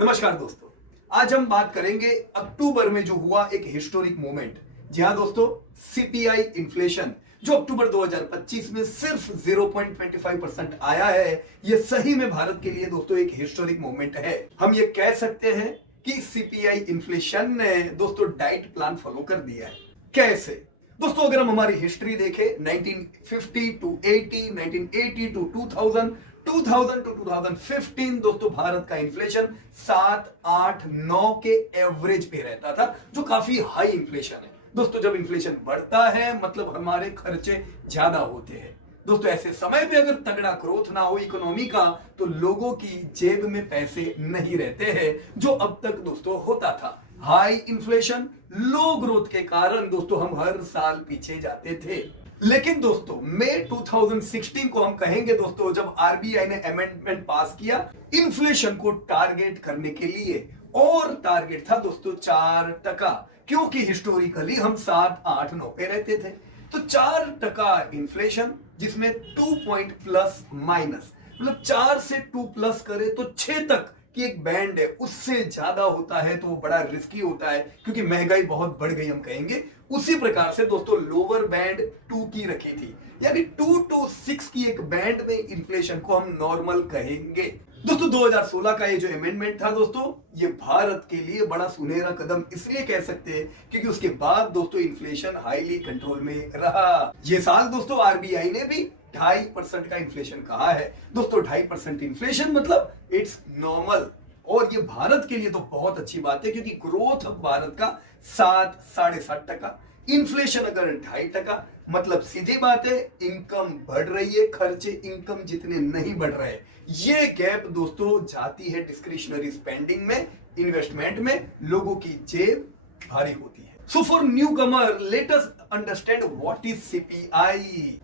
नमस्कार दोस्तों। आज हम बात करेंगे अक्टूबर में जो हुआ एक हिस्टोरिक मोमेंट। जी हाँ दोस्तों, सीपीआई इन्फ्लेशन जो अक्टूबर 2025 में सिर्फ 0.25% आया है, ये सही में भारत के लिए दोस्तों एक हिस्टोरिक मोमेंट है। हम ये कह सकते हैं कि सीपीआई इन्फ्लेशन ने दोस्तों डाइट प्लान फॉलो कर दिया है। कैसे दोस्तों, अगर हम हमारी हिस्ट्री देखें 1950 टू 80, 1980 टू 2000, 2000 टू 2015 दोस्तों भारत का इन्फ्लेशन 7, 8, 9 के एवरेज पे रहता था, जो काफी हाई इन्फ्लेशन है। दोस्तों जब इन्फ्लेशन बढ़ता है मतलब हमारे खर्चे ज्यादा होते हैं। दोस्तों ऐसे समय पे अगर तगड़ा ग्रोथ ना हो इकोनॉमी का तो लोगों की जेब में पैसे नहीं रहते हैं, जो अब तक दोस्तों होता था। हाई इन्फ्लेशन, लो ग्रोथ के कारण दोस्तों हम हर साल पीछे जाते थे। लेकिन दोस्तों मई 2016 को हम कहेंगे दोस्तों, जब आरबीआई ने अमेंडमेंट पास किया इन्फ्लेशन को टारगेट करने के लिए, और टारगेट था दोस्तों 4%, क्योंकि हिस्टोरिकली हम 7, 8, 9 पे रहते थे। तो 4% इन्फ्लेशन, जिसमें 2 पॉइंट प्लस माइनस, मतलब 4 से 2 प्लस करे तो 6 तक की एक बैंड है, उससे ज्यादा होता है तो वो बड़ा रिस्की होता है, क्योंकि महंगाई बहुत बढ़ गई हम कहेंगे। उसी प्रकार से दोस्तों लोअर बैंड 2 की रखी थी, यानी 2 to 6 की एक बैंड में इन्फ्लेशन को हम नॉर्मल कहेंगे। दोस्तों 2016 का ये जो अमेंडमेंट था दोस्तों, ये भारत के लिए बड़ा सुनहरा कदम इसलिए कह सकते हैं क्योंकि उसके बाद दोस्तों इन्फ्लेशन हाईली कंट्रोल में रहा। ये साल दोस्तों आरबीआई ने भी 2.5% का इन्फ्लेशन कहा है। दोस्तों 2.5% इन्फ्लेशन मतलब इट्स नॉर्मल, और ये भारत के लिए तो बहुत अच्छी बात है, क्योंकि ग्रोथ भारत का 7, 7.5%, इन्फ्लेशन अगर 2.5%, मतलब सीधी बात है इनकम बढ़ रही है, खर्चे इनकम जितने नहीं बढ़ रहे। ये गैप दोस्तों जाती है डिस्क्रिशनरी स्पेंडिंग में, इन्वेस्टमेंट में, लोगों की जेब भारी होती है। So for newcomer, let us understand what is CPI।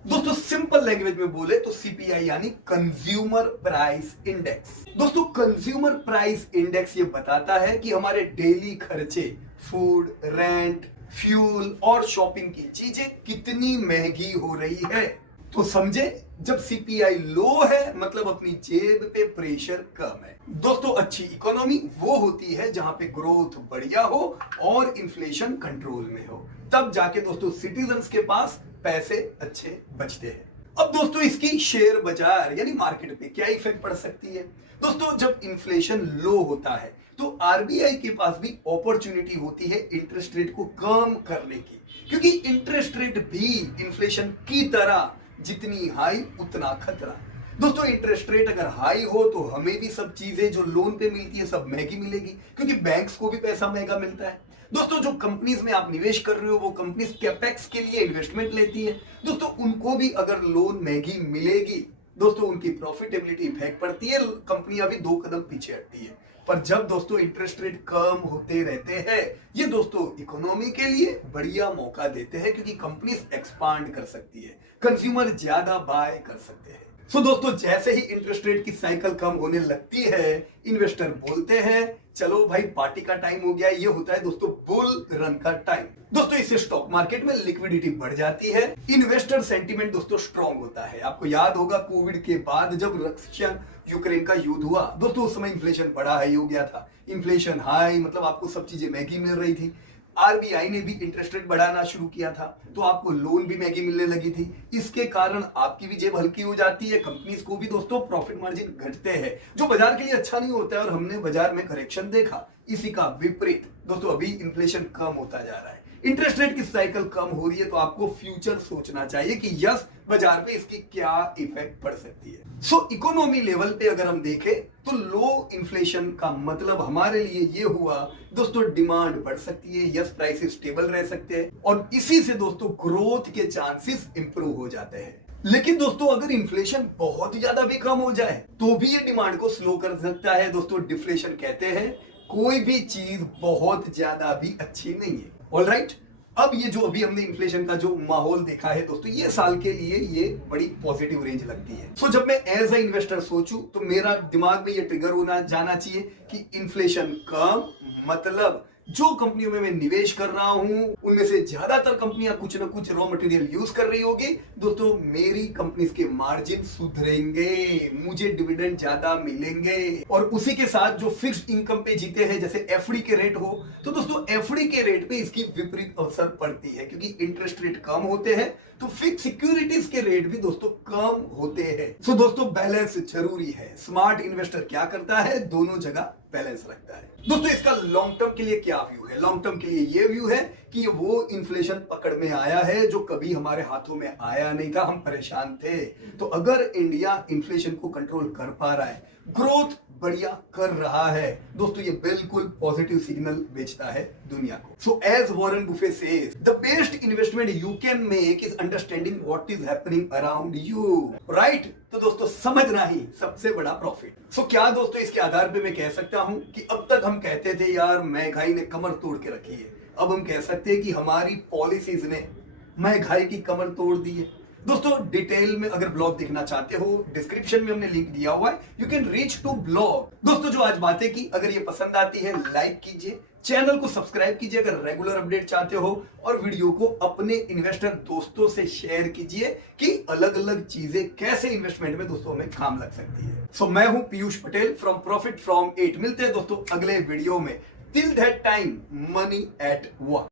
दोस्तों सिंपल लैंग्वेज में बोले तो CPI यानी कंज्यूमर प्राइस इंडेक्स। दोस्तों कंज्यूमर प्राइस इंडेक्स ये बताता है कि हमारे डेली खर्चे, फूड, रेंट, फ्यूल और शॉपिंग की चीजें कितनी महंगी हो रही है। तो समझे, जब सीपीआई लो है मतलब अपनी जेब पे प्रेशर कम है। दोस्तों अच्छी इकोनॉमी वो होती है जहां पे ग्रोथ बढ़िया हो और इन्फ्लेशन कंट्रोल में हो, तब जाके दोस्तों सिटीजन्स के पास पैसे अच्छे बचते हैं। अब दोस्तों इसकी शेयर बाजार यानी मार्केट पे क्या इफेक्ट पड़ सकती है। दोस्तों जब इन्फ्लेशन लो होता है तो आरबीआई के पास भी अपॉर्चुनिटी होती है इंटरेस्ट रेट को कम करने की, क्योंकि इंटरेस्ट रेट भी इन्फ्लेशन की तरह जितनी हाई उतना खतरा। दोस्तों इंटरेस्ट रेट अगर हाई हो तो हमें भी सब चीजें जो लोन पे मिलती है सब महंगी मिलेगी, क्योंकि बैंक्स को भी पैसा महंगा मिलता है। दोस्तों जो कंपनीज में आप निवेश कर रहे हो वो कंपनीज कैपेक्स के लिए इन्वेस्टमेंट लेती है, दोस्तों उनको भी अगर लोन महंगी मिलेगी दोस्तों उनकी प्रॉफिटेबिलिटी इफेक्ट पड़ती है, कंपनियां भी 2 कदम पीछे हटती है। पर जब दोस्तों इंटरेस्ट रेट कम होते रहते हैं, ये दोस्तों इकोनॉमी के लिए बढ़िया मौका देते हैं, क्योंकि कंपनीज एक्सपांड कर सकती है, कंज्यूमर ज्यादा बाय कर सकते हैं। सो दोस्तों जैसे ही इंटरेस्ट रेट की साइकिल कम होने लगती है, इन्वेस्टर बोलते हैं चलो भाई पार्टी का टाइम हो गया। ये होता है दोस्तों बुल रन का टाइम। दोस्तों इससे स्टॉक मार्केट में लिक्विडिटी बढ़ जाती है, इन्वेस्टर सेंटीमेंट दोस्तों स्ट्रांग होता है। आपको याद होगा कोविड के बाद जब रशिया यूक्रेन का युद्ध हुआ दोस्तों, उस समय इन्फ्लेशन बड़ा हाई हो गया था। इन्फ्लेशन हाई मतलब आपको सब चीजें महंगी मिल रही थी। आरबीआई ने भी इंटरेस्ट रेट बढ़ाना शुरू किया था तो आपको लोन भी महंगी मिलने लगी थी। इसके कारण आपकी भी जेब हल्की हो जाती है, कंपनीज को भी दोस्तों प्रॉफिट मार्जिन घटते हैं, जो बाजार के लिए अच्छा नहीं होता है, और हमने बाजार में करेक्शन देखा। इसी का विपरीत दोस्तों अभी इन्फ्लेशन कम होता जा रहा है, इंटरेस्ट रेट की साइकिल कम हो रही है, तो आपको फ्यूचर सोचना चाहिए कि यस बाजार पे इसकी क्या इफेक्ट पड़ सकती है। सो इकोनॉमी लेवल पे अगर हम देखें तो लो इन्फ्लेशन का मतलब हमारे लिए ये हुआ दोस्तों डिमांड बढ़ सकती है, यस प्राइसेस स्टेबल रह सकते हैं, और इसी से दोस्तों ग्रोथ के चांसेस इंप्रूव हो जाते हैं। लेकिन दोस्तों अगर इन्फ्लेशन बहुत ही ज्यादा भी कम हो जाए तो भी ये डिमांड को स्लो कर सकता है। दोस्तों डिफ्लेशन कहते हैं कोई भी चीज बहुत ज्यादा भी अच्छी नहीं है। ऑलराइट, अब ये जो अभी हमने इन्फ्लेशन का जो माहौल देखा है दोस्तों, ये साल के लिए ये बड़ी पॉजिटिव रेंज लगती है। सो जब मैं एज ए इन्वेस्टर सोचूं तो मेरा दिमाग में ये ट्रिगर होना जाना चाहिए कि इन्फ्लेशन कम मतलब जो कंपनियों में मैं निवेश कर रहा हूं उनमें से ज्यादातर कंपनियां कुछ ना कुछ रॉ मटेरियल यूज कर रही होगी। दोस्तों मेरी कंपनीज के मार्जिन सुधरेंगे, मुझे डिविडेंड ज्यादा मिलेंगे और उसी के साथ जो फिक्स्ड इनकम पे जीते हैं जैसे एफडी के रेट हो, तो दोस्तों एफडी के रेट पे इसकी विपरीत असर पड़ती है क्योंकि इंटरेस्ट रेट कम होते हैं तो फिक्स सिक्योरिटीज के रेट भी दोस्तों कम होते हैं। सो दोस्तों बैलेंस जरूरी है। स्मार्ट इन्वेस्टर क्या करता है, दोनों जगह बैलेंस रखता है। दोस्तों इसका लॉन्ग टर्म के लिए क्या व्यू है? लॉन्ग टर्म के लिए ये व्यू है कि वो इन्फ्लेशन पकड़ में आया है जो कभी हमारे हाथों में आया नहीं था, हम परेशान थे। तो अगर इंडिया इन्फ्लेशन को कंट्रोल कर पा रहा है, ग्रोथ बढ़िया कर रहा है, दोस्तों ये बिल्कुल पॉजिटिव सिग्नल भेजता है दुनिया को। So as Warren Buffett says, the best investment you can make is understanding what is happening around you, right? तो दोस्तों समझना ही सबसे बड़ा प्रॉफिट। सो क्या दोस्तों इसके आधार पे मैं कह सकता हूं कि अब तक हम कहते थे यार महंगाई ने कमर तोड़ के रखी है, अब हम कह सकते हैं कि हमारी पॉलिसीज ने महंगाई की कमर तोड़ दी है। दोस्तों डिटेल में अगर ब्लॉग देखना चाहते हो, डिस्क्रिप्शन में हमने लिंक दिया हुआ है, you can reach to blog. दोस्तों जो आज बातें की, अगर ये पसंद आती है लाइक कीजिए, चैनल को सब्सक्राइब कीजिए अगर रेगुलर अपडेट चाहते हो, और वीडियो को अपने इन्वेस्टर दोस्तों से शेयर कीजिए कि अलग अलग चीजें कैसे इन्वेस्टमेंट में दोस्तों में काम लग सकती है। सो मैं हूं Piyush Patel from profit from 8। मिलते हैं दोस्तों अगले वीडियो में। Till that time, money at work.